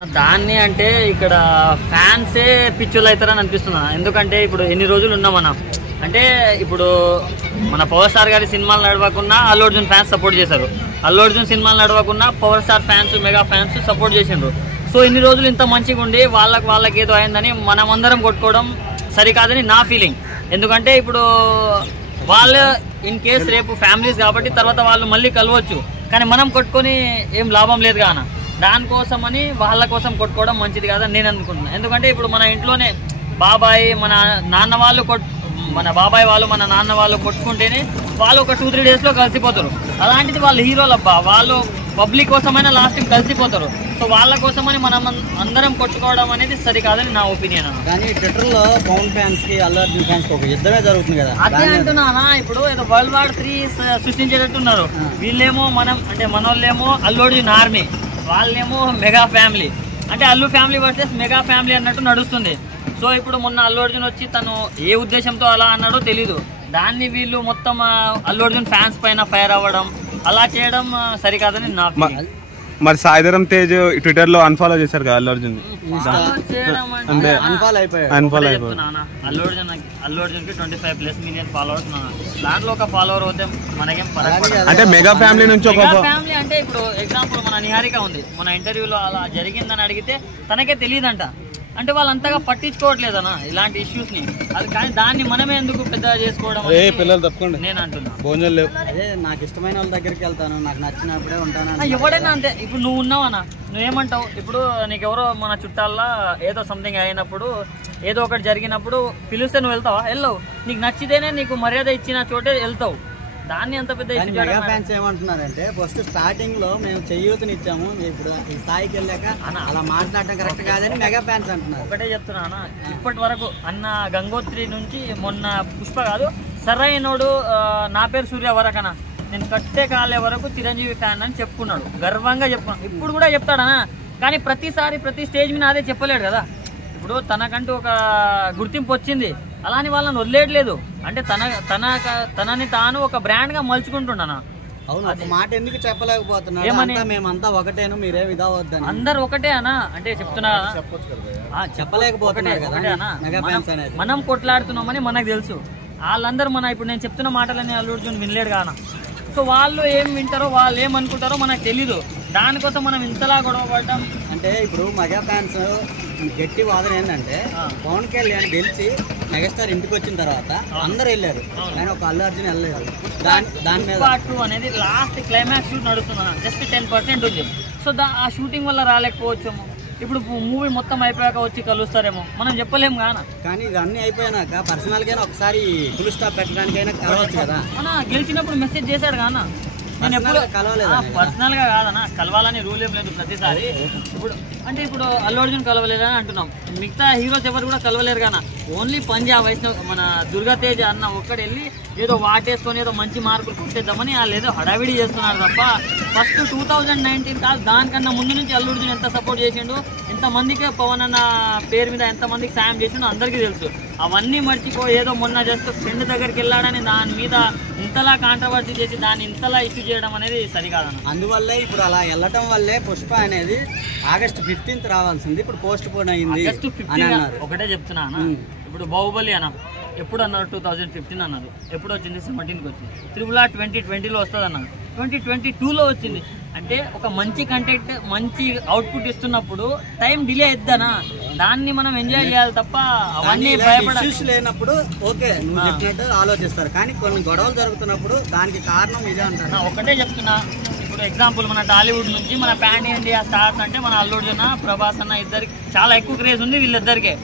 దాన్ని అంటే ఇక్కడ ఫ్యాన్సే పిచ్చులు అవుతారని అనిపిస్తున్నా. ఎందుకంటే ఇప్పుడు ఎన్ని రోజులు ఉన్నాం మనం అంటే ఇప్పుడు మన పవర్ స్టార్ గారి సినిమాలు నడవకున్నా అల్లు అర్జున్ ఫ్యాన్స్ సపోర్ట్ చేశారు, అల్లు అర్జున్ సినిమాలు నడవకున్నా power star fans mega fans support చేసిండ్రు. సో ఇన్ని రోజులు ఇంత మంచిగా ఉండి వాళ్ళకి ఏదో అయిందని మనం అందరం కొట్టుకోవడం సరికాదని నా ఫీలింగ్. ఎందుకంటే ఇప్పుడు వాళ్ళు ఇన్ కేస్ రేపు ఫ్యామిలీస్ కాబట్టి తర్వాత వాళ్ళు మళ్ళీ కలవచ్చు, కానీ మనం కొట్టుకొని ఏం లాభం లేదు కాన. దానికోసమని వాళ్ళ కోసం కొట్టుకోవడం మంచిది కాదని నేను అనుకుంటున్నాను. ఎందుకంటే ఇప్పుడు మన ఇంట్లోనే బాబాయ్ మన నాన్న వాళ్ళు మన బాబాయ్ వాళ్ళు మన నాన్న వాళ్ళు కొట్టుకుంటేనే వాళ్ళు ఒక 2-3 డేస్లో కలిసిపోతారు. అలాంటిది వాళ్ళు హీరోలబ్బా, వాళ్ళు పబ్లిక్ కోసమైనా లాస్ట్కి కలిసిపోతారు. సో వాళ్ళ కోసమని మనం అందరం కొట్టుకోవడం అనేది సరికాదని నా ఒపీనియన్. కానీ ట్విట్టర్లో పవన్ ఫ్యాన్స్ కి అల్లు అర్జున్ ఫ్యాన్స్ కి ఒక యుద్ధమే జరుగుతుంది కదా. అదే అంటున్నానా, ఇప్పుడు ఏదో World War III సృష్టించేటట్టున్నారు. వీళ్ళేమో మనం అంటే మనోళ్ళేమో అల్లు అర్జున్ ఆర్మీ, వాళ్ళేమో మెగా ఫ్యామిలీ, అంటే Allu family versus mega family అన్నట్టు నడుస్తుంది. సో ఇప్పుడు మొన్న అల్లు అర్జున్ వచ్చి తను ఏ ఉద్దేశంతో అలా అన్నాడో తెలీదు, దాన్ని వీళ్ళు మొత్తం అల్లు అర్జున్ ఫ్యాన్స్ పైన ఫైర్ అవ్వడం అలా చేయడం సరికాదని నా ఫీలింగ్. మరి సాయిధరం తేజ్ ట్విట్టర్ లో అన్ఫాలో చేశారు కదా అల్లు అర్జున్, అన్ఫాలో అయిపోయాడు. అల్లు అర్జున్ కి 25+ మిలియన్ ఫాలోవర్స్ ఉన్నారు. దాంట్లో ఒక ఫాలోవర్ అవుతే మనకేం అంటే మెగా ఫ్యామిలీ నుంచి ఒక ఫ్యామిలీ అంటే ఇప్పుడు ఎగ్జాంపుల్ మన నిహారిక ఉంది, మన ఇంటర్వ్యూలో అలా జరిగిందని అడిగితే తనకే తెలియదంట. అంటే వాళ్ళు అంతగా పట్టించుకోవట్లేదన్నా ఇలాంటి ఇష్యూస్ ని. అది కానీ దాన్ని మనమే ఎందుకు పెద్దగా చేసుకోవడం పిల్లలు తప్పకుండా నేను అంటున్నా. భోజనాలు లేవు, అదే నాకు ఇష్టమైన వాళ్ళ దగ్గరికి వెళ్తాను, నాకు నచ్చినప్పుడే ఉంటాను. ఎవడైనా అంతే. ఇప్పుడు నువ్వు ఉన్నావన్నా, నువ్వేమంటావు? ఇప్పుడు నీకు ఎవరో మన చుట్టాల్లో ఏదో సంథింగ్ అయినప్పుడు ఏదో ఒకటి జరిగినప్పుడు పిలిస్తే నువ్వు వెళ్తావా? వెళ్ళవు. నీకు నచ్చితేనే నీకు మర్యాద ఇచ్చిన చోటే వెళ్తావు. దాన్ని అంత పెద్ద మెగా ఫ్యాన్స్ ఏమంటున్నారంటే ఫస్ట్ స్టార్టింగ్ లో మేము చేయూతని ఇచ్చాము, ఇప్పుడు ఈ స్థాయికి వెళ్ళాక అలా మాట్లాడటం కరెక్ట్ కాదని మెగా ఫ్యాన్స్ అంటున్నారు. ఒకటే చెప్తున్నా అన్న, ఇప్పటి వరకు అన్న గంగోత్రి నుంచి మొన్న పుష్ప కాదు సరైనోడు నా పేరు సూర్య వరకనా నేను కట్టే కాలే వరకు చిరంజీవి ఫ్యాన్ అని చెప్పుకున్నాడు, గర్వంగా చెప్పాను. ఇప్పుడు కూడా చెప్తాడనా, కానీ ప్రతిసారి ప్రతి స్టేజ్ మీద అదే చెప్పలేడు కదా. ఇప్పుడు తనకంటూ ఒక గుర్తింపు వచ్చింది, అలాని వాళ్ళని వదిలేయట్లేదు. అంటే తనని తాను ఒక బ్రాండ్ గా మలుచుకుంటున్నాను. అవును, ఒక మాట ఎందుకు చెప్పలేకపోతున్నా? మేమంతా ఒకటేను, మీరేం ఇదవద్దని. అందరు ఒకటే అనా అంటే చెప్తున్నా, చెప్పలేకపోతున్నారు కదా. మనం కొట్లాడుతున్నామని మనకు తెలుసు. వాళ్ళందరూ ఇప్పుడు నేను చెప్తున్న మాటలని అల్లు అర్జున్ వినలేడు కానా. సో వాళ్ళు ఏం వింటారో వాళ్ళు ఏమనుకుంటారో మనకు తెలీదు. దానికోసం మనం ఇంతలా గొడవ పడటం అంటే ఇప్పుడు మెగా ఫ్యాన్స్ గట్టి వాదన ఏంటంటే పవన్ కళ్యాణ్ గెలిచి మెగాస్టార్ ఇంటికి వచ్చిన తర్వాత అందరు వెళ్ళారు, కానీ ఒక అల్లు అర్జున్ వెళ్ళలేదు. దాని మీద పార్ట్ 2 అనేది లాస్ట్ క్లైమాక్స్ షూట్ నడుస్తున్నా, జస్ట్ 10% ఉంది. సో ఆ షూటింగ్ వల్ల రాలేకపోవచ్చేమో. ఇప్పుడు మూవీ మొత్తం అయిపోయాక వచ్చి కలుస్తారేమో, మనం చెప్పలేము కానా. కానీ ఇది అన్ని అయిపోయాక పర్సనల్ గానే ఒకసారి ఫుల్ స్టాప్ పెట్టడానికైనా కలవచ్చు కదా. గెలిచినప్పుడు మెసేజ్ చేశాడు కానా. నేను ఎప్పుడు పర్సనల్ గా కాదన్నా, కలవాలని రూల్ ఏం లేదు ప్రతిసారి. ఇప్పుడు అల్లు అర్జున్ కలవలేదని అంటున్నాం, మిగతా హీరోస్ ఎవరు కూడా కలవలేరు కానా. ఓన్లీ పంజాబ్ వైష్ణవ్ మన దుర్గా తేజ్ అన్న ఒక్కడు వెళ్ళి ఏదో వాటేసుకొని ఏదో మంచి మార్కులు కొట్టేద్దామని వాళ్ళు ఏదో హడావిడి చేస్తున్నారు తప్ప ఫస్ట్ 2019 కాదు దానికన్నా ముందు నుంచి అల్లు అర్జున్ ఎంత సపోర్ట్ చేసిండు, ఎంతమందికి పవన్ అన్న పేరు మీద ఎంతమందికి సాయం చేసిండో అందరికీ తెలుసు. అవన్నీ మర్చిపోయి ఏదో మొన్న జస్ట్ ఫ్రెండ్ దగ్గరికి వెళ్ళాడని దాని మీద ఇంతలా కాంట్రవర్సీ చేసి దాన్ని ఇంతలా ఇష్యూ చేయడం అనేది సరికాదన్న. అందువల్లే ఇప్పుడు అలా వెళ్ళటం వల్లే పుష్ప అనేది August 15th రావాల్సింది, ఇప్పుడు పోస్ట్ పోన్ అయింది. August 15 ఒకటే చెప్తున్నా అన్న. ఇప్పుడు బాహుబలి అన్న ఎప్పుడు అన్నారు? 2015 అన్నారు. ఎప్పుడు వచ్చింది? 17కి వచ్చింది. RRR 2020లో వస్తుంది అన్నారు, 2022లో వచ్చింది. అంటే ఒక మంచి కంటెంట్ మంచి అవుట్పుట్ ఇస్తున్నప్పుడు టైం డిలే అవుతుందనా, దాన్ని మనం ఎంజాయ్ చేయాలి తప్ప అవన్నీ భయపడాలి లేనప్పుడు ఓకే నువ్వు చెప్పినట్టు ఆలోచిస్తారు, కానీ కొన్ని గొడవలు జరుగుతున్నప్పుడు దానికి కారణం ఇదే అంటారు. ఒకటే చెప్తున్నా, ఇప్పుడు ఎగ్జాంపుల్ మన టాలీవుడ్ నుంచి మన పాన్ ఇండియా స్టార్స్ అంటే మన అల్లు అర్జున్ ప్రభాస్ అన్న ఇద్దరికి చాలా ఎక్కువ క్రేజ్ ఉంది వీళ్ళిద్దరికే.